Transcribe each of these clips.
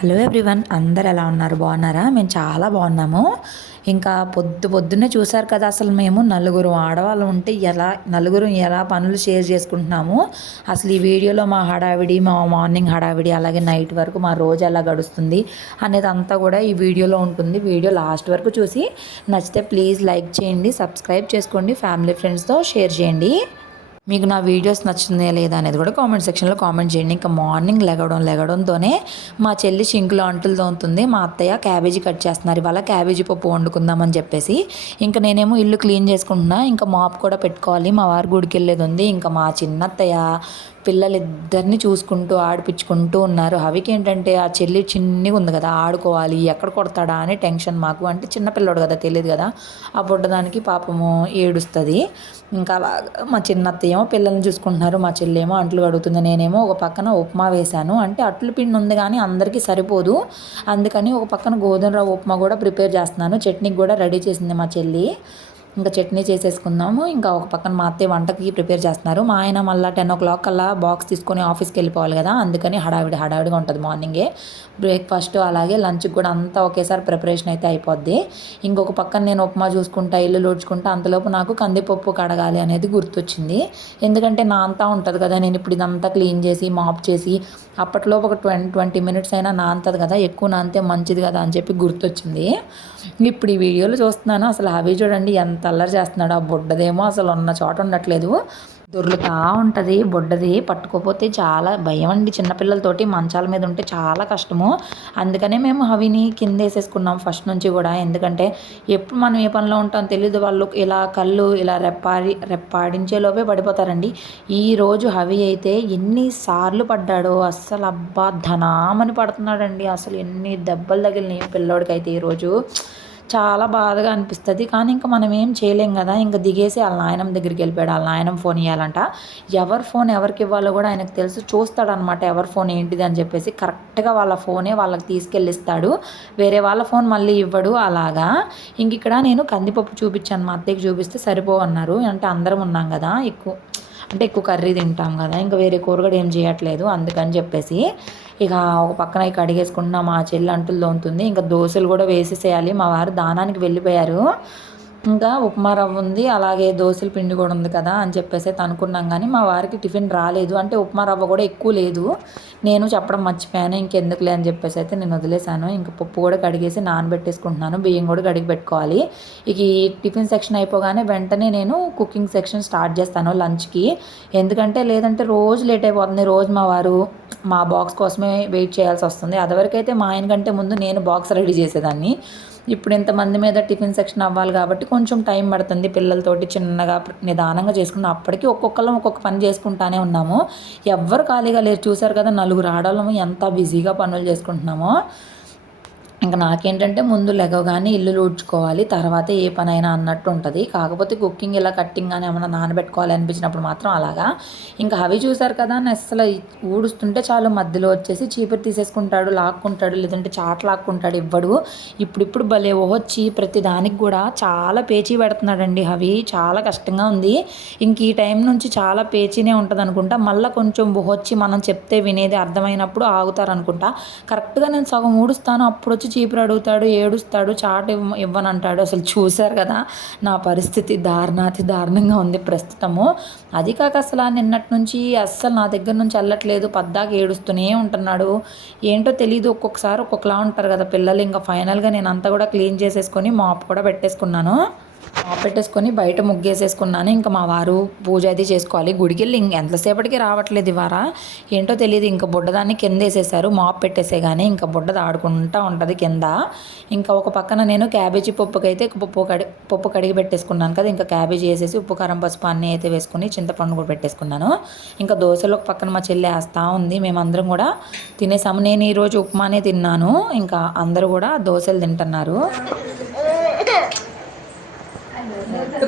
Hello everyone అందరు ఎలా ఉన్నారు? బాగున్నారా? మేము చాలా బాగున్నాము. ఇంకా పొద్దు పొద్దున్నే చూసారు కదా అసలు మేము నలుగురు ఆడవాళ్ళు ఉంటే ఎలా నలుగురు ఎలా పనులు షేర్ చేసుకుంటున్నాము. అసలు ఈ వీడియోలో మా హడావిడి మా మార్నింగ్ హడావిడి అలాగే నైట్ వరకు మా రోజు ఎలా గడుస్తుంది అనేది అంతా కూడా ఈ వీడియోలో ఉంటుంది. వీడియో లాస్ట్ వరకు చూసి నచ్చితే ప్లీజ్ లైక్ చేయండి సబ్స్క్రైబ్ చేసుకోండి ఫ్యామిలీ ఫ్రెండ్స్తో షేర్ చేయండి. మీకు నా వీడియోస్ నచ్చుతున్నాయా లేదా అనేది కూడా కామెంట్ సెక్షన్లో కామెంట్ చేయండి. ఇంకా మార్నింగ్ లెగడం లెగడంతోనే మా చెల్లి సింకులో అంటులు తోముతుంది. మా అత్తయ్య క్యాబేజీ కట్ చేస్తున్నారు. ఇవాళ క్యాబేజీ పప్పు వండుకుందామని చెప్పేసి ఇంకా నేనేమో ఇల్లు క్లీన్ చేసుకుంటున్నా. ఇంకా మాప్ కూడా పెట్టుకోవాలి. మా వారు గుడికి వెళ్ళేది ఉంది. ఇంకా మా చిన్నత్తయ్య పిల్లలిద్దరిని చూసుకుంటూ ఆడిపించుకుంటూ ఉన్నారు. హవికి ఏంటంటే ఆ చెల్లి చిన్నగా ఉంది కదా ఆడుకోవాలి ఎక్కడ కొడతాడా అని టెన్షన్ మాకు. అంటే చిన్న పిల్లోడు కదా తెలియదు కదా. ఆ పుట్టదానికి పాపము ఏడుస్తుంది. ఇంకా మా చిన్నత్తయ్య ఏమో పిల్లల్ని చూసుకుంటున్నారు మా చెల్లేమో అంట్లు కడుగుతుంది నేనేమో ఒక పక్కన ఉప్మా వేశాను. అంటే అట్లు పిండి ఉంది కానీ అందరికీ సరిపోదు. అందుకని ఒక పక్కన గోధుమ రవ్వ ఉప్మా కూడా ప్రిపేర్ చేస్తున్నాను. చట్నీకి కూడా రెడీ చేసింది మా చెల్లి. ఇంకా చట్నీ చేసేసుకుందాము. ఇంకా ఒక పక్కన మా అత్తయ్య వంటకి ప్రిపేర్ చేస్తున్నారు. మా ఆయన మళ్ళీ టెన్ ఓ క్లాక్ అలా బాక్స్ తీసుకొని ఆఫీస్కి వెళ్ళిపోవాలి కదా అందుకని హడావిడి హడావిడిగా ఉంటుంది మార్నింగే. బ్రేక్ఫాస్ట్ అలాగే లంచ్కి కూడా అంతా ఒకేసారి ప్రిపరేషన్ అయితే అయిపోద్ది. ఇంకొక పక్కన నేను ఉప్మా చూసుకుంటా ఇల్లు లోడ్చుకుంటా అంతలోపు నాకు కందిపప్పు కడగాలి అనేది గుర్తొచ్చింది. ఎందుకంటే నా అంతా ఉంటుంది కదా నేను ఇప్పుడు ఇదంతా క్లీన్ చేసి మాప్ చేసి అప్పట్లోపు ఒక ట్వంటీ ట్వంటీ మినిట్స్ అయినా నాంతది కదా ఎక్కువ నాంతే మంచిది కదా అని చెప్పి గుర్తొచ్చింది. ఇప్పుడు ఈ వీడియోలు చూస్తున్నాను. అసలు అవి చూడండి ఎంత అల్లరి చేస్తున్నాడు. ఆ బుడ్డదేమో అసలు ఉన్న చోట ఉండట్లేదు. దొర్లుతా ఉంటుంది. బుడ్డది పట్టుకోపోతే చాలా భయం అండి చిన్నపిల్లలతోటి. మంచాల మీద ఉంటే చాలా కష్టము. అందుకనే మేము హవిని కింద వేసేసుకున్నాం ఫస్ట్ నుంచి కూడా. ఎందుకంటే ఎప్పుడు మనం ఏ పనిలో ఉంటాం తెలియదు వాళ్ళు ఇలా కళ్ళు ఇలా రెప్పాడి రెప్పాడించే లోపే పడిపోతారండి. ఈ రోజు హవి అయితే ఎన్నిసార్లు పడ్డాడో అస్సలు అబ్బా ధనామని పడుతున్నాడండి. అసలు ఎన్ని దెబ్బలు తగిలినాయి పిల్లోడికైతే ఈరోజు చాలా బాధగా అనిపిస్తుంది. కానీ ఇంకా మనం ఏం చేయలేం కదా. ఇంకా దిగేసి వాళ్ళ నాయనం దగ్గరికి వెళ్ళిపోయాడు. వాళ్ళ నాయనం ఫోన్ ఇవ్వాలంట ఎవరి ఫోన్ ఎవరికి ఇవ్వాలో కూడా ఆయనకు తెలుసు. చూస్తాడనమాట ఎవరి ఫోన్ ఏంటిది అని చెప్పేసి. కరెక్ట్గా వాళ్ళ ఫోనే వాళ్ళకి తీసుకెళ్ళిస్తాడు. వేరే వాళ్ళ ఫోన్ మళ్ళీ ఇవ్వడు. అలాగా. ఇంక ఇక్కడ నేను కందిపప్పు చూపించాను మా అత్తయ్యకి చూపిస్తే సరిపోవన్నారు అంటే అందరం ఉన్నాం కదా. ఎక్కువ అంటే ఎక్కువ కర్రీ తింటాం కదా. ఇంకా వేరే కూర ఏం చేయట్లేదు. అందుకని చెప్పేసి ఇక ఒక పక్కన ఇక అడిగేసుకుంటున్నా మా చెల్లి అంటులు తోముతుంది ఇంకా దోశలు కూడా వేసేసేయాలి. మా వారు దానానికి వెళ్ళిపోయారు. ఇంకా ఉప్మా రవ్వ ఉంది అలాగే దోశల పిండి కూడా ఉంది కదా అని చెప్పేసి అయితే అనుకున్నాం కానీ మా వారికి టిఫిన్ రాలేదు. అంటే ఉప్మా రవ్వ కూడా ఎక్కువ లేదు. నేను చెప్పడం మర్చిపోయాను ఇంకెందుకులే అని చెప్పేసి అయితే నేను వదిలేశాను. ఇంకా పప్పు కూడా కడిగేసి నానబెట్టేసుకుంటున్నాను. బియ్యం కూడా కడిగి పెట్టుకోవాలి. ఇక ఈ టిఫిన్ సెక్షన్ అయిపోగానే వెంటనే నేను కుకింగ్ సెక్షన్ స్టార్ట్ చేస్తాను లంచ్కి. ఎందుకంటే లేదంటే రోజు లేట్ అయిపోతుంది. రోజు మా వారు మా బాక్స్ కోసమే వెయిట్ చేయాల్సి వస్తుంది. అదివరకైతే మా ఆయన కంటే ముందు నేను బాక్స్ రెడీ చేసేదాన్ని. ఇప్పుడు ఇంతమంది మీద టిఫిన్ సెక్షన్ అవ్వాలి కాబట్టి కొంచెం టైం పడుతుంది పిల్లలతోటి చిన్నగా నిదానంగా చేసుకున్న అప్పటికి ఒక్కొక్కళ్ళం ఒక్కొక్క పని చేసుకుంటానే ఉన్నాము. ఎవ్వరు ఖాళీగా లేరు. చూసారు కదా నలుగురు ఆడవాళ్ళము ఎంత బిజీగా పనులు చేసుకుంటున్నామో. ఇంకా నాకేంటంటే ముందు లెగవగానే ఇల్లు ఊడ్చుకోవాలి తర్వాత ఏ పనైనా అన్నట్టు ఉంటుంది. కాకపోతే కుకింగ్ ఇలా కట్టింగ్ కానీ ఏమైనా నానబెట్టుకోవాలి అనిపించినప్పుడు మాత్రం అలాగా. ఇంకా అవి చూసారు కదా అని అసలు ఊడుస్తుంటే చాలు మధ్యలో వచ్చేసి చీపురు తీసేసుకుంటాడు లాక్కుంటాడు లేదంటే చాట్ లాక్కుంటాడు ఇవ్వడు ఇప్పుడిప్పుడు భలే వచ్చి ప్రతి దానికి కూడా చాలా పేచీ పెడుతున్నాడండి అవి చాలా కష్టంగా ఉంది. ఇంక ఈ టైం నుంచి చాలా పేచీనే ఉంటుంది అనుకుంటా మళ్ళీ కొంచెం వచ్చి మనం చెప్తే వినేది అర్థమైనప్పుడు ఆగుతారు అనుకుంటా కరెక్ట్గా నేను సగం ఊడుస్తాను అప్పుడు వచ్చి చీపురు అడుగుతాడు ఏడుస్తాడు చాట ఇవ్వ ఇవ్వనంటాడు. అసలు చూశారు కదా నా పరిస్థితి దారుణాతి దారుణంగా ఉంది ప్రస్తుతము. అది కాక అసలు నిన్నటి నుంచి అస్సలు నా దగ్గర నుంచి వెళ్ళట్లేదు పద్దాకి ఏడుస్తూనే ఉంటున్నాడు. ఏంటో తెలియదు ఒక్కొక్కసారి ఒక్కొక్కలా ఉంటారు కదా పిల్లలు. ఇంకా ఫైనల్గా నేను అంతా కూడా క్లీన్ చేసేసుకొని మాప్ కూడా పెట్టేసుకున్నాను. పెట్టేసుకొని బయట ముగ్గేసేసుకున్నాను. ఇంకా మా వారు పూజ అది చేసుకోవాలి. గుడికి వెళ్ళి ఇంక ఎంతసేపటికి రావట్లేదు ఇవార ఏంటో తెలియదు ఇంకా బుడ్డదాన్ని కింద వేసేసారు మాప్ పెట్టేసే కానీ ఇంకా బుడ్డది ఆడుకుంటూ ఉంటుంది కింద. ఇంకా ఒక పక్కన నేను క్యాబేజీ పప్పుకైతే పప్పు కడి పప్పు కడిగి పెట్టేసుకున్నాను కదా. ఇంకా క్యాబేజీ వేసేసి ఉప్పు కారం పసుపు అన్నీ అయితే వేసుకుని చింతపండు కూడా పెట్టేసుకున్నాను. ఇంకా దోశలు ఒక పక్కన మా చెల్లి వేస్తూ ఉంది. మేమందరం కూడా తినేసాము. నేను ఈరోజు ఉప్మానే తిన్నాను. ఇంకా అందరూ కూడా దోశలు తింటున్నారు.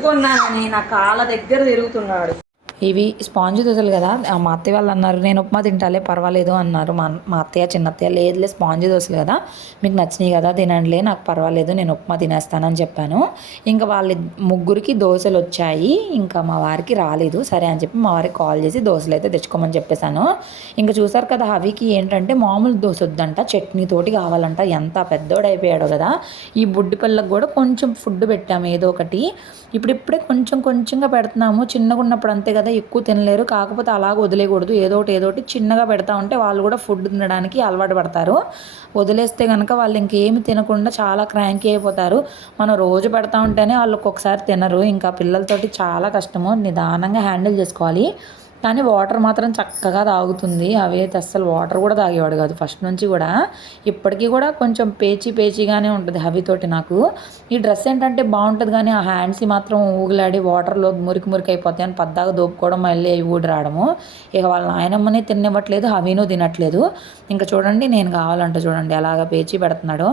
ఎత్తుకున్నానని నా కాళ్ళ దగ్గర తిరుగుతున్నాడు. ఇవి స్పాంజ్ దోశలు కదా. మా అత్తయ్య వాళ్ళు అన్నారు నేను ఉప్మా తింటాలే పర్వాలేదు అన్నారు. మా మా అత్తయ్య చిన్న అత్తయ్య లేదులే స్పాంజ్ దోశలు కదా. మీకు నచ్చినాయి కదా తినండిలే నాకు పర్వాలేదు నేను ఉప్మా తినేస్తానని చెప్పాను. ఇంకా వాళ్ళ ముగ్గురికి దోశలు వచ్చాయి. ఇంకా మా వారికి రాలేదు. సరే అని చెప్పి మా వారికి కాల్ చేసి దోశలు అయితే తెచ్చుకోమని చెప్పేశాను. ఇంకా చూసారు కదా హవికి ఏంటంటే మామూలు దోశ వద్దంట చట్నీ తోటి కావాలంట. ఎంత పెద్దోడైపోయాడో కదా. ఈ బుడ్డి పిల్లలకు కూడా కొంచెం ఫుడ్ పెట్టాము ఏదో ఒకటి. ఇప్పుడిప్పుడే కొంచెం కొంచెంగా పెడుతున్నాము. చిన్నగా ఉన్నప్పుడు అంతే కదా ఎక్కువ తినలేరు. కాకపోతే అలాగ వదిలేయకూడదు. ఏదో ఒకటి ఏదో ఒకటి చిన్నగా పెడతా ఉంటే వాళ్ళు కూడా ఫుడ్ తినడానికి అలవాటు పడతారు. వదిలేస్తే కనుక వాళ్ళు ఇంకేమి తినకుండా చాలా క్రాంకీ అయిపోతారు. మనం రోజు పెడతా ఉంటేనే వాళ్ళు ఒక్కొక్కసారి తినరు. ఇంకా పిల్లలతోటి చాలా కష్టము. నిదానంగా హ్యాండిల్ చేసుకోవాలి. కానీ వాటర్ మాత్రం చక్కగా తాగుతుంది. అవి అయితే అస్సలు వాటర్ కూడా తాగేవాడు కాదు. ఫస్ట్ నుంచి కూడా ఇప్పటికీ కూడా కొంచెం పేచి పేచిగానే ఉంటుంది హవితోటి నాకు. ఈ డ్రెస్ ఏంటంటే బాగుంటుంది కానీ ఆ హ్యాండ్స్ మాత్రం ఊగులాడి వాటర్లో మురికి మురికి అయిపోతాయి అని పద్దాగా దోపుకోవడం మళ్ళీ అవి ఊడి రావడము. ఇక వాళ్ళ నాయనమ్మనే తినివ్వట్లేదు హవీను తినట్లేదు. ఇంకా చూడండి నేను కావాలంటే చూడండి ఎలాగ పేచి పెడుతున్నాడు.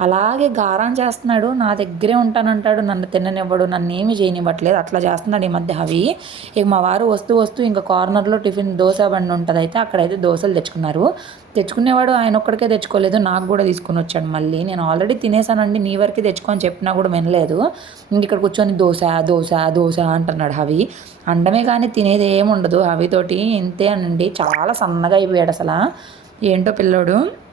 అలాగే గారం చేస్తున్నాడు నా దగ్గరే ఉంటానంటాడు నన్ను తిననివ్వడు నన్ను ఏమి చేయనివ్వట్లేదు అట్లా చేస్తున్నాడు ఈ మధ్య హవి. ఇక మా వారు వస్తూ వస్తూ ఇంకా కార్నర్లో టిఫిన్ దోశ బండి ఉంటుంది అయితే అక్కడైతే దోశలు తెచ్చుకున్నారు. తెచ్చుకునేవాడు ఆయన ఒక్కడికే తెచ్చుకోలేదు నాకు కూడా తీసుకుని వచ్చాడు మళ్ళీ. నేను ఆల్రెడీ తినేసానండి నీ వరకు తెచ్చుకో అని చెప్పినా కూడా వినలేదు. ఇంక ఇక్కడ కూర్చొని దోశ దోశ దోశ అంటున్నాడు హవి. అండమే కానీ తినేది ఏముండదు హవితోటి ఇంతే అనండి. చాలా సన్నగా అయిపోయాడు అసలు. ఏంటో పిల్లోడు?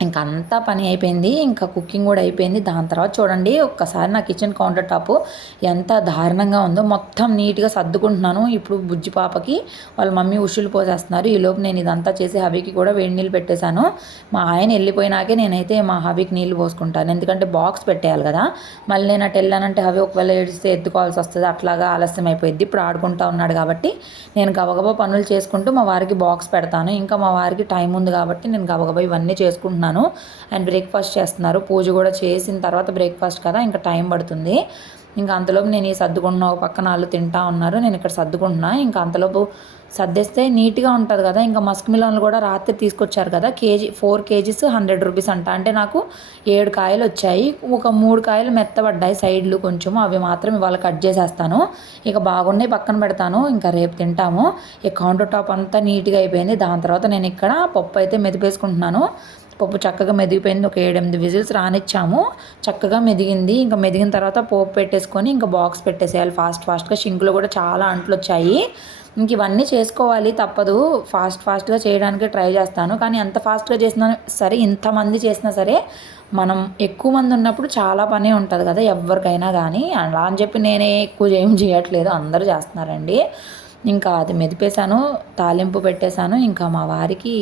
ఇంకా అంతా పని అయిపోయింది ఇంకా కుకింగ్ కూడా అయిపోయింది. దాని తర్వాత చూడండి ఒక్కసారి నా కిచెన్ కౌంటర్ టాప్ ఎంత దారుణంగా ఉందో. మొత్తం నీట్గా సర్దుకుంటున్నాను. ఇప్పుడు బుజ్జి పాపకి వాళ్ళ మమ్మీ ఉషులు పోసేస్తున్నారు. ఈలోపు నేను ఇదంతా చేసి హబీకి కూడా వేడి నీళ్ళు పెట్టేశాను. మా ఆయన వెళ్ళిపోయినాకే నేనైతే మా హబీకి నీళ్ళు పోసుకుంటాను. ఎందుకంటే బాక్స్ పెట్టేయాలి కదా. మళ్ళీ నేను అటు వెళ్ళానంటే హవి ఒకవేళ ఏడిస్తే ఎత్తుకోవాల్సి వస్తుంది. అట్లాగా ఆలస్యం అయిపోయింది ఇప్పుడు ఆడుకుంటా ఉన్నాడు కాబట్టి నేను గబగబా పనులు చేసుకుంటూ మా వారికి బాక్స్ పెడతాను. ఇంకా మా వారికి టైం ఉంది కాబట్టి నేను గబగబా ఇవన్నీ చేసుకుంటున్నాను. అండ్ బ్రేక్ఫాస్ట్ చేస్తున్నారు. పూజ కూడా చేసిన తర్వాత బ్రేక్ఫాస్ట్ కదా ఇంకా టైం పడుతుంది. ఇంకా అంతలోపు నేను ఈ సర్దుకుంటున్నా ఒక పక్కన వాళ్ళు తింటా ఉన్నారు. నేను ఇక్కడ సర్దుకుంటున్నా. ఇంకా అంతలోపు సర్దేస్తే నీట్గా ఉంటుంది కదా. ఇంకా మస్క్ మిలన్లు కూడా రాత్రి తీసుకొచ్చారు కదా. KG four KGs hundred rupees అంట. అంటే నాకు ఏడు కాయలు వచ్చాయి. ఒక మూడు కాయలు మెత్తబడ్డాయి సైడ్లు కొంచెం. అవి మాత్రం ఇవాళ కట్ చేసేస్తాను. ఇక బాగున్నాయి పక్కన పెడతాను. ఇంకా రేపు తింటాము. ఈ కౌంటర్ టాప్ అంతా నీట్గా అయిపోయింది. దాని తర్వాత నేను ఇక్కడ పప్పు అయితే మెదిపేసుకుంటున్నాను. పప్పు చక్కగా మెదిగిపోయింది. ఒక ఏడెనిమిది విజిల్స్ రానిచ్చాము. చక్కగా మెదిగింది. ఇంకా మెదిగిన తర్వాత పోపు పెట్టేసుకొని ఇంకా బాక్స్ పెట్టేసేయాలి ఫాస్ట్ ఫాస్ట్గా షింకులో కూడా చాలా అంట్లు వచ్చాయి. ఇంక ఇవన్నీ చేసుకోవాలి తప్పదు. ఫాస్ట్ ఫాస్ట్గా చేయడానికి ట్రై చేస్తాను. కానీ ఎంత ఫాస్ట్గా చేసినా సరే ఇంతమంది చేసినా సరే మనం ఎక్కువ మంది ఉన్నప్పుడు చాలా పని ఉంటుంది కదా ఎవరికైనా కానీ అలా అని చెప్పి నేనే ఎక్కువ ఏం చేయట్లేదు. అందరూ చేస్తున్నారండి. ఇంకా అది మెదిపేశాను. తాలింపు పెట్టేశాను. ఇంకా మా వారికి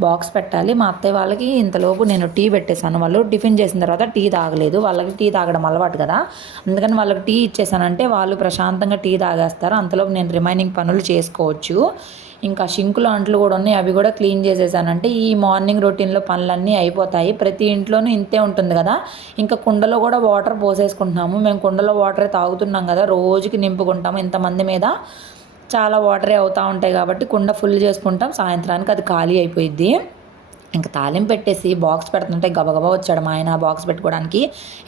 బాక్స్ పెట్టాలి. మా అత్తయ్య వాళ్ళకి ఇంతలోపు నేను టీ పెట్టేశాను. వాళ్ళు టిఫిన్ చేసిన తర్వాత టీ తాగలేదు. వాళ్ళకి టీ తాగడం అలవాటు కదా. అందుకని వాళ్ళకి టీ ఇచ్చేసానంటే వాళ్ళు ప్రశాంతంగా టీ తాగేస్తారు. అంతలోపు నేను రిమైనింగ్ పనులు చేసుకోవచ్చు. ఇంకా షింకులు అంట్లు కూడా ఉన్నాయి. అవి కూడా క్లీన్ చేసేసానంటే ఈ మార్నింగ్ రొటీన్లో పనులన్నీ అయిపోతాయి. ప్రతి ఇంట్లోనూ ఇంతే ఉంటుంది కదా. ఇంకా కుండలో కూడా వాటర్ పోసేసుకుంటున్నాము. మేము కుండలో వాటర్ తాగుతున్నాం కదా. రోజుకి నింపుకుంటాము ఇంతమంది మీద. చాలా వాటరే అవుతూ ఉంటాయి కాబట్టి కుండ ఫుల్ చేసుకుంటాం. సాయంత్రానికి అది ఖాళీ అయిపోయిద్ది. ఇంకా తాలింపు పెట్టేసి బాక్స్ పెడుతుంటే గబగబా వచ్చాడు మా ఆయన బాక్స్ పెట్టుకోవడానికి.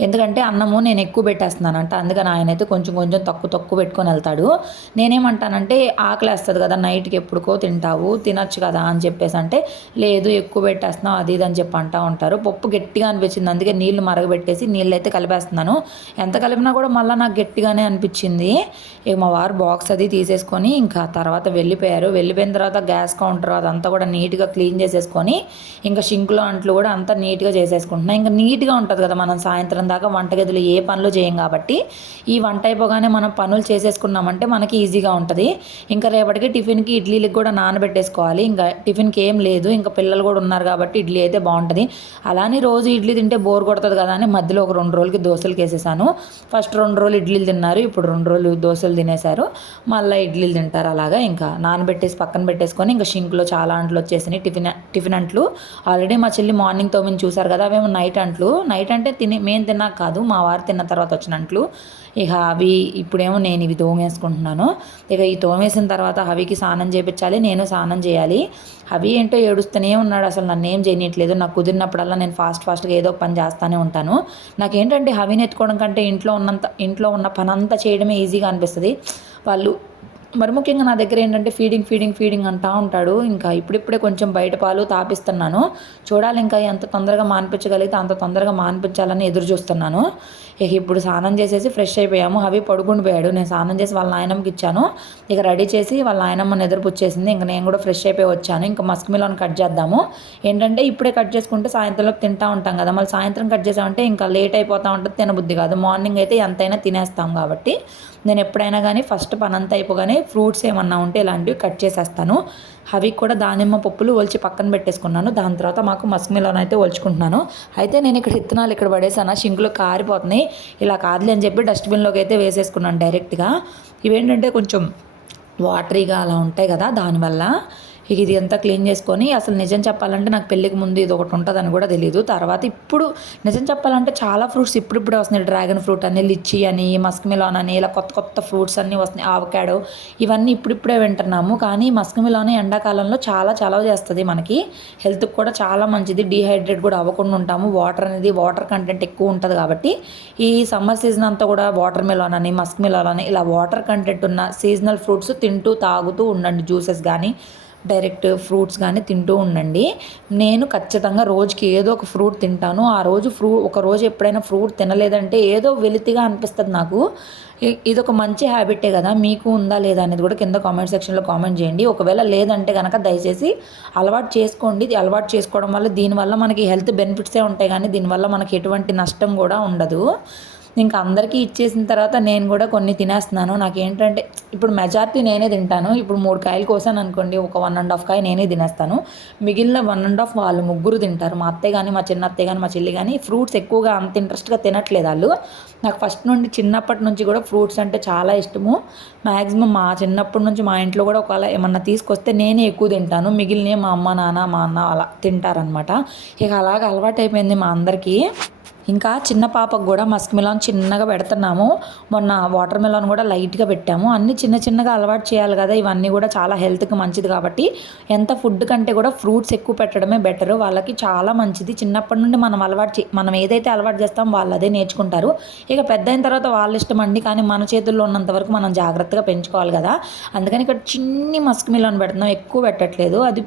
ఎందుకంటే అన్నము నేను ఎక్కువ పెట్టేస్తున్నానంట అందుకని ఆయన అయితే కొంచెం కొంచెం తక్కువ తక్కువ పెట్టుకొని వెళ్తాడు. నేనేమంటానంటే ఆకలి వేస్తుంది కదా నైట్కి ఎప్పుడుకో తింటావు తినొచ్చు కదా అని చెప్పేసి అంటే లేదు ఎక్కువ పెట్టేస్తున్నావు అది ఇది అని చెప్పి అంటూ ఉంటారు. పప్పు గట్టిగా అనిపించింది. అందుకే నీళ్ళు మరగబెట్టేసి నీళ్ళు అయితే కలిపేస్తున్నాను. ఎంత కలిపినా కూడా మళ్ళీ నాకు గట్టిగానే అనిపించింది. ఇక మా వారు బాక్స్ అది తీసేసుకొని ఇంకా తర్వాత వెళ్ళిపోయారు. వెళ్ళిపోయిన తర్వాత గ్యాస్ కౌంటర్ అదంతా కూడా నీట్గా క్లీన్ చేసేసుకొని ఇంకా షింకులో అంట్లు కూడా అంతా నీట్గా చేసేసుకుంటున్నాం. ఇంకా నీట్గా ఉంటుంది కదా మనం సాయంత్రం దాకా వంటగదిలో ఏ పనులు చేయం కాబట్టి. ఈ వంట అయిపోగానే మనం పనులు చేసేసుకున్నామంటే మనకి ఈజీగా ఉంటుంది. ఇంకా రేపటికి టిఫిన్కి ఇడ్లీలకు కూడా నానబెట్టేసుకోవాలి. ఇంకా టిఫిన్కి ఏం లేదు. ఇంకా పిల్లలు కూడా ఉన్నారు కాబట్టి ఇడ్లీ అయితే బాగుంటుంది. అలానే రోజు ఇడ్లీ తింటే బోర్ కొడుతుంది కదా అని మధ్యలో ఒక రెండు రోజులకి దోశలు వేసేసాను ఫస్ట్ రెండు రోజులు ఇడ్లీలు తిన్నారు. ఇప్పుడు రెండు రోజులు దోశలు తినేశారు. మళ్ళీ ఇడ్లీలు తింటారు అలాగా. ఇంకా నానబెట్టేసి పక్కన పెట్టేసుకొని ఇంకా షింక్లో చాలా అంట్లు వచ్చేసినాయి. టిఫిన్ టిఫిన్ అంట్లు. ఆల్రెడీ మా చెల్లి మార్నింగ్ తోమిని చూసారు కదా అవేమో నైట్ అంట్లు. నైట్ అంటే తినే మేము తిన్నాక కాదు మా వారు తిన్న తర్వాత వచ్చిన అంట్లు. ఇక అవి ఇప్పుడేమో నేను ఇవి తోమేసుకుంటున్నాను. ఇక ఈ తోమేసిన తర్వాత హవికి స్నానం చేయించాలి నేను స్నానం చేయాలి. హవి ఏంటో ఏడుస్తూనే ఉన్నాడు అసలు నన్ను ఏం చేయనట్లేదు నాకు కుదిరినప్పుడల్లా నేను ఫాస్ట్ ఫాస్ట్గా ఏదో పని చేస్తూనే ఉంటాను. నాకేంటంటే హవిని ఎత్తుకోవడం కంటే ఇంట్లో ఉన్నంత ఇంట్లో ఉన్న పని అంతా చేయడమే ఈజీగా అనిపిస్తుంది. వాళ్ళు మరి ముఖ్యంగా నా దగ్గర ఏంటంటే ఫీడింగ్ ఫీడింగ్ ఫీడింగ్ అంటా ఉంటాడు. ఇంకా ఇప్పుడిప్పుడే కొంచెం బయట పాలు తాపిస్తున్నాను. చూడాలి ఇంకా ఎంత తొందరగా మానిపించగలిగితే అంత తొందరగా మానిపించాలని ఎదురు చూస్తున్నాను. ఇక ఇప్పుడు స్నానం చేసేసి ఫ్రెష్ అయిపోయాము. అవి పడుకుని పోయాడు నేను స్నానం చేసి వాళ్ళ నాయనమ్మకి ఇచ్చాను. ఇక రెడీ చేసి వాళ్ళ నాయనమ్మ నిద్రపుచ్చేసింది ఇంకా నేను కూడా ఫ్రెష్ అయిపోయి వచ్చాను. ఇంకా మస్క్ మిలాన్ కట్ చేద్దాము. ఏంటంటే ఇప్పుడే కట్ చేసుకుంటే సాయంత్రంలోకి తింటా ఉంటాం కదా. మళ్ళీ సాయంత్రం కట్ చేసామంటే ఇంకా లేట్ అయిపోతూ ఉంటుంది తినబుద్ధి కాదు. మార్నింగ్ అయితే ఎంతైనా తినేస్తాం కాబట్టి. నేను ఎప్పుడైనా కానీ ఫస్ట్ పని అంతా అయిపోగానే ఫ్రూట్స్ ఏమన్నా ఉంటే ఇలాంటివి కట్ చేసేస్తాను. అవి కూడా దానిమ్మ పప్పులు ఒలిచి పక్కన పెట్టేసుకున్నాను. దాని తర్వాత మాకు మస్క్ అయితే ఒలుచుకుంటున్నాను. అయితే నేను ఇక్కడ విత్తనాలు ఇక్కడ పడేసాను. షింకులు కారిపోతున్నాయి. ఇలా కాదులే అని చెప్పి డస్ట్బిన్లోకి అయితే వేసేసుకున్నాను డైరెక్ట్గా ఇవేంటంటే కొంచెం వాటరీగా అలా ఉంటాయి కదా దానివల్ల. ఇక ఇది అంతా క్లీన్ చేసుకొని అసలు నిజం చెప్పాలంటే నాకు పెళ్ళికి ముందు ఇది ఒకటి ఉంటుందని కూడా తెలియదు తర్వాత ఇప్పుడు నిజం చెప్పాలంటే చాలా ఫ్రూట్స్ ఇప్పుడిప్పుడే వస్తున్నాయి. డ్రాగన్ ఫ్రూట్ అని లిచ్చి అని మస్క్ మిలాన్ అని ఇలా కొత్త కొత్త ఫ్రూట్స్ అన్నీ వస్తున్నాయి. ఆవకాడో ఇవన్నీ ఇప్పుడిప్పుడే వింటున్నాము. కానీ మస్క్ మిలాన్ ఎండాకాలంలో చాలా చలవ చేస్తుంది మనకి. హెల్త్కి కూడా చాలా మంచిది. డీహైడ్రేట్ కూడా అవ్వకుండా ఉంటాము. వాటర్ అనేది వాటర్ కంటెంట్ ఎక్కువ ఉంటుంది కాబట్టి ఈ సమ్మర్ సీజన్ అంతా కూడా వాటర్ మిలాన్ అని మస్క్ మిలాన్ అని ఇలా వాటర్ కంటెంట్ ఉన్న సీజనల్ ఫ్రూట్స్ తింటూ తాగుతూ ఉండండి జ్యూసెస్ కానీ. డైరెక్ట్ ఫ్రూట్స్ కానీ తింటూ ఉండండి. నేను ఖచ్చితంగా రోజుకి ఏదో ఒక ఫ్రూట్ తింటాను. ఆ రోజు ఫ్రూ ఒక రోజు ఎప్పుడైనా ఫ్రూట్ తినలేదంటే ఏదో వెలితిగా అనిపిస్తుంది నాకు. ఇది ఒక మంచి హ్యాబిటే కదా. మీకు ఉందా లేదా అనేది కూడా కింద కామెంట్ సెక్షన్లో కామెంట్ చేయండి. ఒకవేళ లేదంటే కనుక దయచేసి అలవాటు చేసుకోండి. ఇది అలవాటు చేసుకోవడం వల్ల దీనివల్ల మనకి హెల్త్ బెనిఫిట్సే ఉంటాయి కానీ దీనివల్ల మనకి ఎటువంటి నష్టం కూడా ఉండదు. ఇంకా అందరికీ ఇచ్చేసిన తర్వాత నేను కూడా కొన్ని తినేస్తున్నాను. నాకు ఏంటంటే ఇప్పుడు మెజారిటీ నేనే తింటాను. ఇప్పుడు మూడు కాయలు కోసాను అనుకోండి ఒక వన్ అండ్ హాఫ్ కాయ నేనే తినేస్తాను. మిగిలిన వన్ అండ్ హాఫ్ వాళ్ళు ముగ్గురు తింటారు. మా అత్తయ్య కానీ మా చిన్న అత్తయ్య కానీ మా చెల్లి కానీ ఫ్రూట్స్ ఎక్కువగా అంత ఇంట్రెస్ట్గా తినట్లేదు వాళ్ళు. నాకు ఫస్ట్ నుండి చిన్నప్పటి నుంచి కూడా ఫ్రూట్స్ అంటే చాలా ఇష్టము. మ్యాక్సిమం మా చిన్నప్పటి నుంచి మా ఇంట్లో కూడా ఒకవేళ ఏమన్నా తీసుకొస్తే నేనే ఎక్కువ తింటాను. మిగిలిన మా అమ్మ నాన్న మా అన్న అలా తింటారనమాట ఇక అలాగ అలవాటు అయిపోయింది మా అందరికీ. ఇంకా చిన్న పాపకు కూడా మస్క్ మిలాన్ చిన్నగా పెడుతున్నాము. మొన్న వాటర్ మిలాన్ కూడా లైట్గా పెట్టాము. అన్నీ చిన్న చిన్నగా అలవాటు చేయాలి కదా ఇవన్నీ కూడా చాలా హెల్త్కి మంచిది కాబట్టి ఎంత ఫుడ్ కంటే కూడా ఫ్రూట్స్ ఎక్కువ పెట్టడమే బెటర్. వాళ్ళకి చాలా మంచిది. చిన్నప్పటి నుండి మనం అలవాటు చే మనం ఏదైతే అలవాటు చేస్తామో వాళ్ళు అదే నేర్చుకుంటారు. ఇక పెద్ద అయిన తర్వాత వాళ్ళ ఇష్టం అండి కానీ మన చేతుల్లో ఉన్నంత వరకు మనం జాగ్రత్తగా పెంచుకోవాలి కదా. అందుకని ఇక్కడ చిన్ని మస్క్ మిలాన్ పెడుతున్నాం. ఎక్కువ పెట్టట్లేదు. అది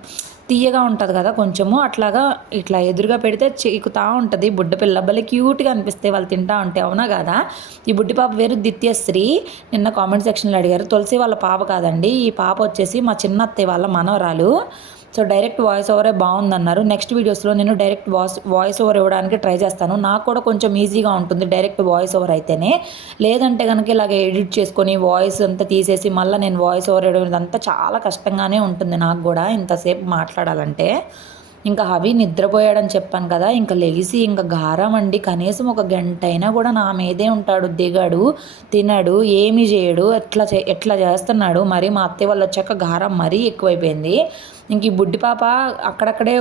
తీయగా ఉంటుంది కదా కొంచెము అట్లాగా ఇట్లా ఎదురుగా పెడితే చీకుతా ఉంటుంది. బుడ్డ పిల్ల భలే క్యూట్గా అనిపిస్తే వాళ్ళు తింటా ఉంటే అవునా కదా ఈ బుడ్డి పాప వేరు దిత్యశ్రీ. నిన్న కామెంట్ సెక్షన్లో అడిగారు తులసి వాళ్ళ పాప కాదండి ఈ పాప వచ్చేసి మా చిన్న అత్తయ్య వాళ్ళ మనవరాలు. సో డైరెక్ట్ వాయిస్ ఓవరే బాగుందన్నారు. నెక్స్ట్ వీడియోస్లో నేను డైరెక్ట్ వాయిస్ వాయిస్ ఓవర్ ఇవ్వడానికి ట్రై చేస్తాను. నాకు కూడా కొంచెం ఈజీగా ఉంటుంది డైరెక్ట్ వాయిస్ ఓవర్ అయితేనే. లేదంటే కనుక ఇలాగ ఎడిట్ చేసుకొని వాయిస్ అంతా తీసేసి మళ్ళీ నేను వాయిస్ ఓవర్ ఇవ్వడం ఇదంతా చాలా కష్టంగానే ఉంటుంది నాకు కూడా ఇంతసేపు మాట్లాడాలంటే. ఇంకా హవి నిద్రపోయాడని చెప్పాను కదా ఇంకా లెగిసి ఇంకా గారం అండి కనీసం ఒక గంట అయినా కూడా నా మీదే ఉంటాడు దిగాడు తినడు ఏమి చేయడు ఎట్లా చే ఎట్లా చేస్తున్నాడు. మరి మా అత్తయ్య వాళ్ళు వచ్చాక గారం మరీ ఎక్కువైపోయింది. ఇంక ఈ బుడ్డి పాప అక్కడక్కడే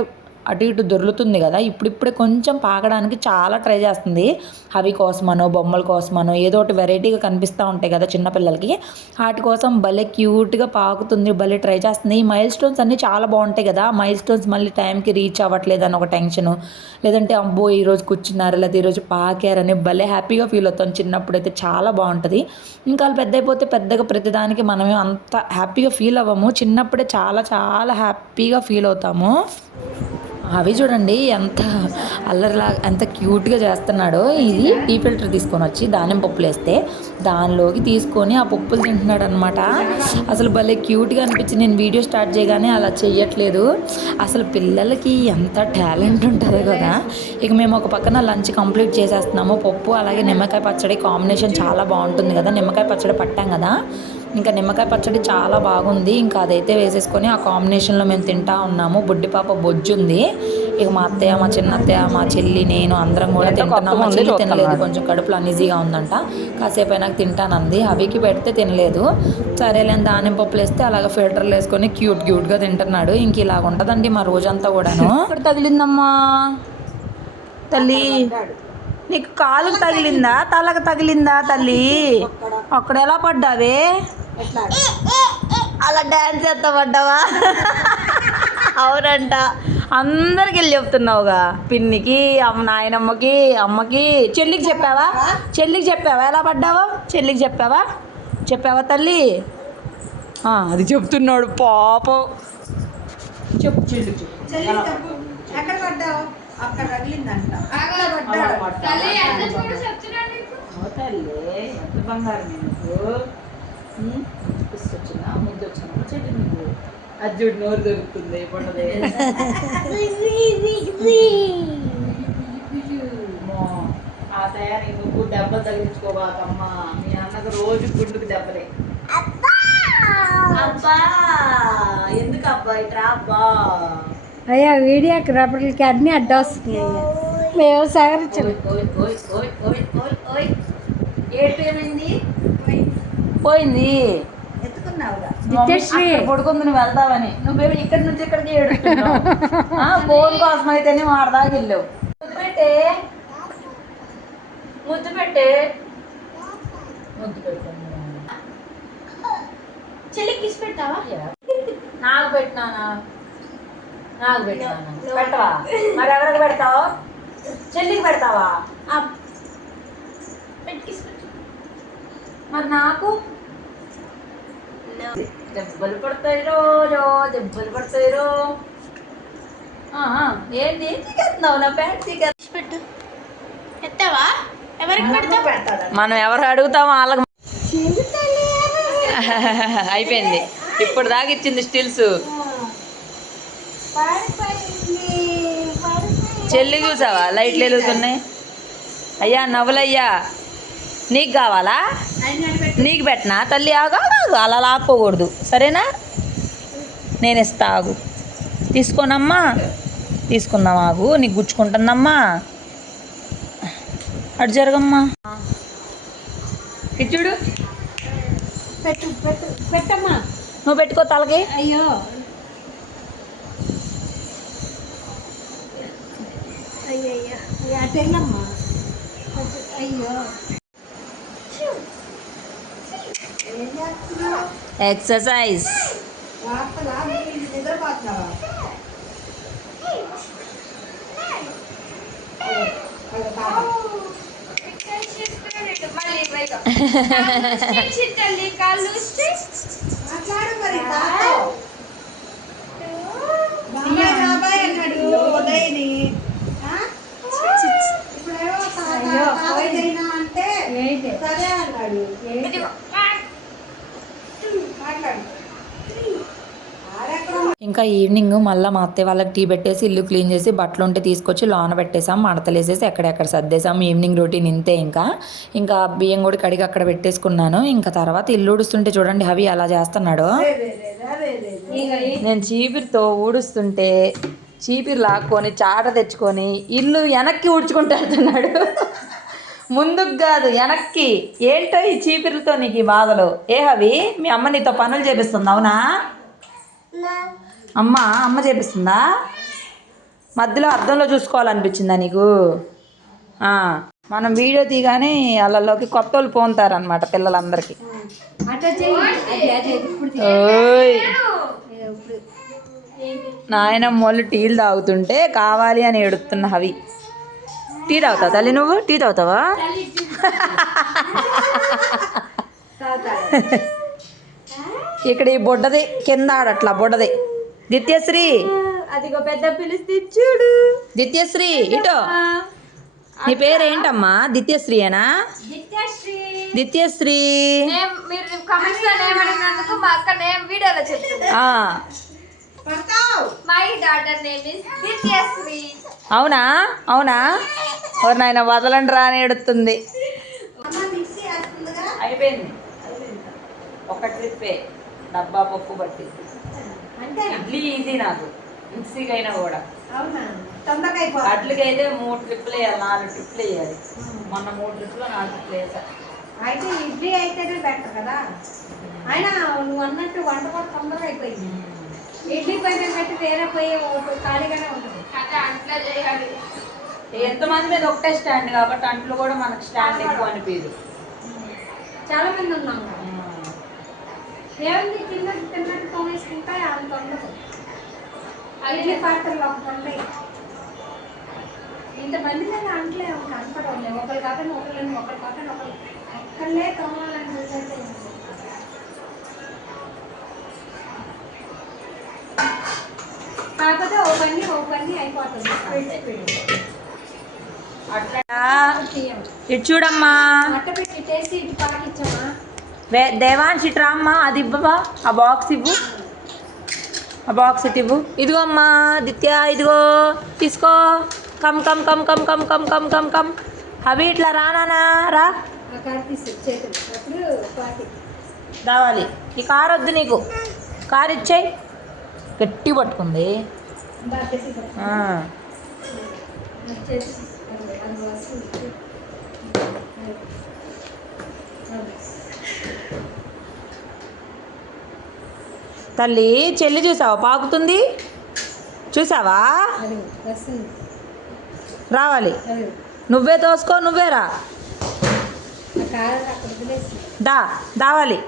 అటు ఇటు దొర్లుతుంది కదా ఇప్పుడిప్పుడే కొంచెం పాకడానికి చాలా ట్రై చేస్తుంది. అవి కోసమనో బొమ్మల కోసమనో ఏదో ఒకటి వెరైటీగా కనిపిస్తూ ఉంటాయి కదా చిన్నపిల్లలకి వాటి కోసం భలే క్యూట్గా పాకుతుంది భలే ట్రై చేస్తుంది. ఈ మైల్ స్టోన్స్ అన్నీ చాలా బాగుంటాయి కదా మైల్ స్టోన్స్ మళ్ళీ టైంకి రీచ్ అవ్వట్లేదు అని ఒక టెన్షను లేదంటే అబ్బో ఈరోజు కూర్చున్నారు లేదా ఈరోజు పాకారని భలే హ్యాపీగా ఫీల్ అవుతాం చిన్నప్పుడు అయితే చాలా బాగుంటుంది. ఇంకా వాళ్ళు పెద్ద అయిపోతే పెద్దగా ప్రతిదానికి మనమే అంత హ్యాపీగా ఫీల్ అవ్వము. చిన్నప్పుడే చాలా చాలా హ్యాపీగా ఫీల్ అవుతాము. అవి చూడండి ఎంత అల్లరిలా ఎంత క్యూట్గా చేస్తున్నాడో ఇది. టీ ఫిల్టర్ తీసుకొని వచ్చి దానిమ్మ పప్పులు వేస్తే దానిలోకి తీసుకొని ఆ పప్పులు తింటున్నాడు అనమాట అసలు భలే క్యూట్గా అనిపించి నేను వీడియో స్టార్ట్ చేయగానే అలా చెయ్యట్లేదు. అసలు పిల్లలకి ఎంత టాలెంట్ ఉంటుందో కదా. ఇక మేము ఒక పక్కన లంచ్ కంప్లీట్ చేసేస్తున్నాము. పప్పు అలాగే నిమ్మకాయ పచ్చడి కాంబినేషన్ చాలా బాగుంటుంది కదా. నిమ్మకాయ పచ్చడి పట్టాం కదా. ఇంకా నిమ్మకాయ పచ్చడి చాలా బాగుంది. ఇంకా అదైతే వేసేసుకొని ఆ కాంబినేషన్లో మేము తింటా ఉన్నాము. బుడ్డి పాప బొజ్జుంది ఇక మా అత్తయ్య మా చిన్న అత్తయ్య మా చెల్లి నేను అందరం కూడా తింటున్నాము. మా చెల్లి తినలేదు. కొంచెం కడుపులో అన్ఈజీగా ఉందంట. కాసేపు అయినాక తింటానంది. అవికి పెడితే తినలేదు. సరేలే దానిమ్మ పప్పులు వేస్తే అలాగ ఫిల్టర్లు వేసుకొని క్యూట్ క్యూట్గా తింటున్నాడు. ఇంక ఇలాగ ఉంటుందండి మా రోజంతా కూడాను. తగిలిందమ్మా? తల్లి. నీకు కాలుకు తగిలిందా? తలకు తగిలిందా తల్లి? అక్కడ ఎలా పడ్డావే? అలా డ్యాన్స్ చేస్తా పడ్డావా అవునంట. అందరికి వెళ్ళి చెప్తున్నావుగా. పిన్నికి అమ్మ నాయనమ్మకి అమ్మకి. చెల్లికి చెప్పావా? చెల్లికి చెప్పావా? ఎలా పడ్డావో? చెల్లికి చెప్పావా? చెప్పావా తల్లి? ఆ, అది చెప్తున్నాడు పాపం. చెప్పు చెల్లి చెప్పు. చెల్లి చెప్పు. ఎక్కడ పడ్డావు? అక్కడ. తల్లి బంగారం నీకు వచ్చినా ముద్దు వచ్చినా చెట్టు నీకు అది చూడు నోరు దొరుకుతుంది పండుదే ఆ తయారీ నువ్వు దెబ్బలు తగిలించుకోబాకమ్మా. మీ అన్నకు రోజు గుండుకు దెబ్బలే. అబ్బా! ఎందుకు అబ్బా ఇట్రా అబ్బా అయ్యా వీడియోకి రబ్బర్లకి అన్ని అడ్డొస్తున్నాయి మేము సహకరించలేదు ఓయ్ ఓయ్ ఓయ్ ఓయ్ ఓయ్ ఓయ్ ఏటేమైంది పోయింది. దిత్యశ్రీ పడుకుంది నువ్వు వెళ్తావని నువ్వేమి ఇక్కడి నుంచి ఇక్కడికి ఏడుస్తున్నావు. ఆ, ఫోన్ కోసం అయితేనే మాడదాకా వెళ్ళావు. ముద్దు పెట్టే. ముద్దు పెట్టే. ముద్దు పెట్టాను చెల్లి కిస్ పెడతావా? నాకు పెట్టినానా? నాకు పెట్టినానా? పెట్టవా? మరి ఎవరికి పెడతావు? చెల్లికి పెడతావా? మరి నాకు? దెబ్బలు పడతాయి రోజు దెబ్బలు పడతాయి రో ఆ, ఆ, ఏంటి తీకేస్తున్నావు నా ప్యాంట్ తీకే పెట్టు ఎత్తావా ఎవరికి పెడతావు మనం ఎవరు అడుగుతామో వాళ్ళకి అయిపోయింది ఇప్పుడు దాకా ఇచ్చింది స్టిల్స్ చెల్లి చూసావా లైట్లు వెలుగుతున్నాయి అయ్యా నవ్వులయ్యా నీకు కావాలా? నీకు పెట్టనా? తల్లి ఆగు అలా లాక్కోకూడదు. సరేనా? నేను ఇస్తా ఆగు. తీసుకోనమ్మా. తీసుకుందాం ఆగు. నీకు గుచ్చుకుంటుందమ్మా. అటు జరగమ్మా. ఇచ్చుడు పెట్టు పెట్టు పెట్టమ్మా. నువ్వు పెట్టుకో తలకి. అయ్యో. అటు- అయ్యో ఏం చేస్తున్నావు ఎక్సర్సైజ్ వార్తలా నిద్రపోతున్నావా తల్లి కాళ్ళు ఊస్తే మాట్లాడు మరి తాతో. బాబాయ్ బాబాయ్ అన్నాడు ఉదయని ఆ? ఇప్పుడేమో తాత, తాతయ్య అయినా అంటే సరే అన్నాడు. ఇంకా ఈవినింగ్ మళ్ళీ మా అత్తయ్య వాళ్ళకి టీ పెట్టేసి ఇల్లు క్లీన్ చేసి బట్టలు ఉంటే తీసుకొచ్చి లోన పెట్టేసాం మడతలేసేసి ఎక్కడెక్కడ సర్దేసాం ఈవినింగ్ రొటీన్ ఇంతే ఇంకా. ఇంకా బియ్యం కూడా కడిగి అక్కడ పెట్టేసుకున్నాను. ఇంకా తర్వాత ఇల్లు ఊడుస్తుంటే చూడండి హవి అలా చేస్తున్నాడు. నేను చీపిరితో ఊడుస్తుంటే చీపిరి లాక్కొని చాట తెచ్చుకొని ఇల్లు వెనక్కి ఊడ్చుకుంటూ ముందుకు కాదు వెనక్కి. ఏంటో ఈ చీపిరితో నీకు ఈ బాధలు. ఏ హవి మీ అమ్మ నీతో పనులు చేపిస్తుంది అవునా? అమ్మ అమ్మ చేపిస్తుందా? మధ్యలో అద్దంలో చూసుకోవాలనిపించిందా నీకు? మనం వీడియో తీయగానే వాళ్ళలోకి కొత్త వాళ్ళు పోంతారనమాట పిల్లలందరికీ. ఓయ్. నాయనమ్మ వాళ్ళు టీలు తాగుతుంటే కావాలి అని ఏడుతున్న హవి. టీ తాగుతావా తల్లి నువ్వు? టీ తాగుతావా. ఇక్కడ ఈ బొడ్డది కింద ఆడట్లా బొడ్డది. దిత్యశ్రీ. అదిగో పెద్ద పిలిస్తే చూడు. దిత్యశ్రీ ఇటో. నీ పేరు ఏంటమ్మా దిత్యశ్రీయేనా? దిత్యశ్రీ. మీరు కమెంట్స్లో నేమ్ అడిగినందుకు మా అక్క నేమ్ వీడియోలో చెప్తుంది. ఆ, పడతావు? My daughter name is Nithyashri అవునా? అవునా? ఎవరు నాయన వదలండి రా అని ఏడుతుంది. అమ్మ మిక్సీ వేస్తుందిగా. అయిపోయింది. ఒక ట్రిప్పే. డబ్బా పప్పు పట్టి అంటే ఇడ్లీ ఈజీ నాకు. మిక్సీకి అయినా కూడా. అవునా? తొందరగా అయిపోతుంది అట్లకి అయితే మూడు ట్రిప్పులు వేయాలి నాలుగు ట్రిప్పులు వేయాలి. మొన్న మూడు ట్రిప్పులు నాలుగు ట్రిప్పులు వేసా. అయితే ఇడ్లీ అయితేనే బెటర్ కదా? అయినా నువ్వు అన్నట్టు వంట కూడా తొందరగా అయిపోయింది. ఇడ్లీ పై మీద పెట్టి వేరే పోయి ఖాళీగానే ఉంటుంది. అట్లా చేయాలి. ఎంతమంది మీద ఒకటే స్టాండ్ కాబట్టి అంట్లు కూడా మనకు స్టాండ్ ఎక్కువ అనిపించదు చాలా మంది ఉన్నాం కదా. ఏమండి తిన్నట్టు తిన్నట్టు తోమేసి తింటాయి అంత ఉండదు అన్ని పాత్రలు ఒకటి ఉన్నాయి ఇంతమంది నేను అంటలే ఒక కనపడలే ఒకరు కాదని ఒకరు ఒకరు కాదని ఒకరు ఒక్కళ్ళే తోమాలని చూసైతే కాకపోతే ఓ పని ఓ పని అయిపోతుంది. ఇటు చూడమ్మా. అట్ట పెట్టి ఇటు పాకిచ్చమ్మా వే దేవాన్షి ట్రామ్మా అది ఇవ్వవా? ఆ బాక్స్ ఇవ్వు. ఆ బాక్స్ ఇటు ఇవ్వు. ఇదిగో అమ్మా దిత్య ఇదిగో తీసుకో. Come come come come come come come come come. అవి ఇట్లా రా రా. రావాలి ఈ కార్ వద్దు నీకు. కార్ ఇచ్చేయి. గట్టి పట్టుకుంది బాగా గట్టిగా. ఆ. అది చేసి అది అది వస్తుంది. అది. తల్లి చెల్లి చూసావా? పాకుతుంది? చూసావా? రావాలి. నువ్వే తోసుకో నువ్వే రా. దా దావాలి.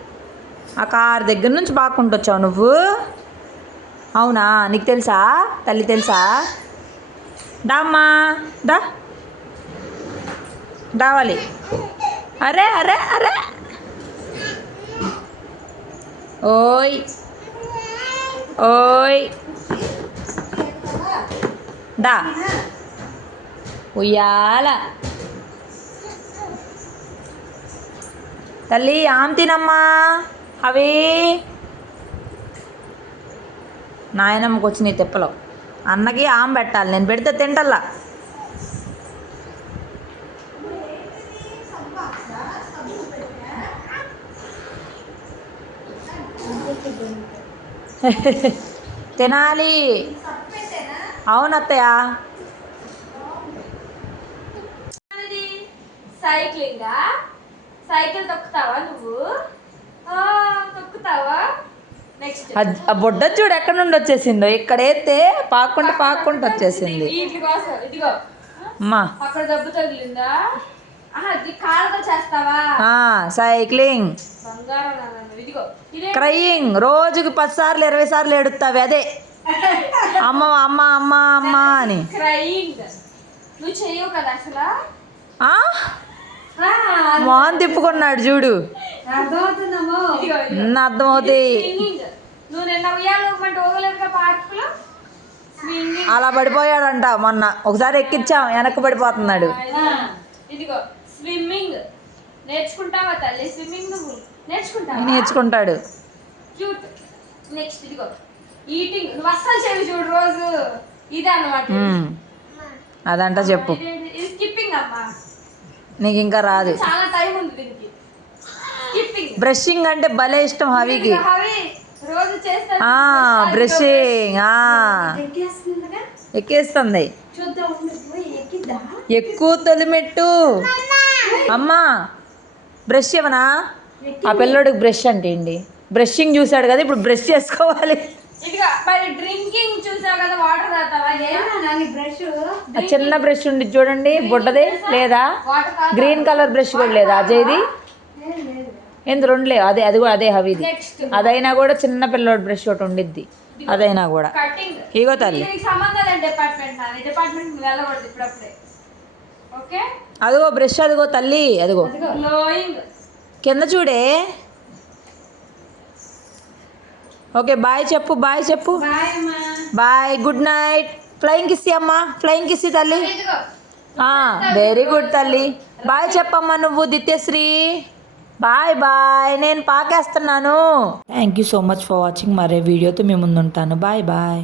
ఆ కార్ దగ్గర నుంచి పాక్కుంటూ వచ్చావు నువ్వు. అవునా? నీకు తెలుసా? తల్లి తెలుసా? దామ్మా దా. దావాలి. అరే అరే అరే. ఓయ్. ఓయ్ దా ఉయ్యాల తల్లి ఆమ్ తినమ్మా. అవి. నాయనమ్మకి వచ్చినాయి తెప్పలో. అన్నకి ఆమ్ పెట్టాలి. నేను పెడితే తింటల్లా. తినాలి. అవునత్తయ్య. సైక్లింగా? సైకిల్ తొక్కుతావా నువ్వు? ఆ, తొక్కుతావా? ఆ బొడ్డ చూడు ఎక్కడి నుండి వచ్చేసిందో. ఇక్కడ ఎత్తే పాక్కుంటూ పాక్కుంటూ వచ్చేసింది. అమ్మా. అక్కడ దెబ్బ తగిలిందా? సైక్లింగ్. క్రయింగ్. రోజుకి పది సార్లు ఇరవై సార్లు ఏడుస్తావి అదే. అమ్మ అమ్మ అమ్మ అమ్మ అని. మోహన్ తిప్పుకున్నాడు చూడు. అర్థమవుతాయి అలా పడిపోయాడంట మొన్న. ఒకసారి ఎక్కించాం వెనక్కి పడిపోతున్నాడు. ఇదిగో. స్విమ్మింగ్. నేర్చుకుంటావా తల్లి? స్విమ్మింగ్ నువ్వు నేర్చుకుంటావా? నేర్చుకుంటాడు. క్యూట్. నెక్స్ట్ ఇదిగో. ఈటింగ్. నువ్వు అస్సలు చెవి చూడు రోజు. ఇదే అన్నమాట ఉమ్. అదంట చెప్పు. ఇది- స్కిప్పింగ్ అమ్మా. నీకు ఇంకా రాదు. చాలా టైం ఉంది దీనికి. స్కిప్పింగ్ బ్రషింగ్ అంటే భలే ఇష్టం హవికి. రోజు చేస్తా ఆ బ్రషింగ్ ఎక్కేస్తుంది. చూద్దాం. ఎక్కువ తొలిమెట్టు. అమ్మా బ్రష్ ఇవ్వనా ఆ పిల్లోడికి బ్రష్ అంటే ఏంటి? బ్రషింగ్ చూశాడు కదా ఇప్పుడు బ్రష్ చేసుకోవాలి. చిన్న బ్రష్ ఉంది చూడండి బుడ్డది లేదా? గ్రీన్ కలర్ బ్రష్ కూడా లేదా? అజయ్ది ఎందు రెండు లేవు? అదే అది కూడా అదే హవిది. అదైనా కూడా చిన్న పిల్లోడి బ్రష్ ఒకటి ఉండిద్ది. అదైనా కూడా. ఇగో తల్లి. అదిగో బ్రష్ అదిగో తల్లి అదిగో. కింద చూడే. ఓకే బాయ్ చెప్పు బాయ్ చెప్పు. Bye good night. ఫ్లయింగ్ కిస్సి అమ్మా ఫ్లయింగ్ కిస్సి తల్లి. వెరీ గుడ్ తల్లి. బాయ్ చెప్పమ్మా నువ్వు దిత్యశ్రీ. బాయ్ బాయ్ నేను పాకేస్తున్నాను. Thank you so much for watching మరే వీడియోతో మేము ముందుంటాను. Bye bye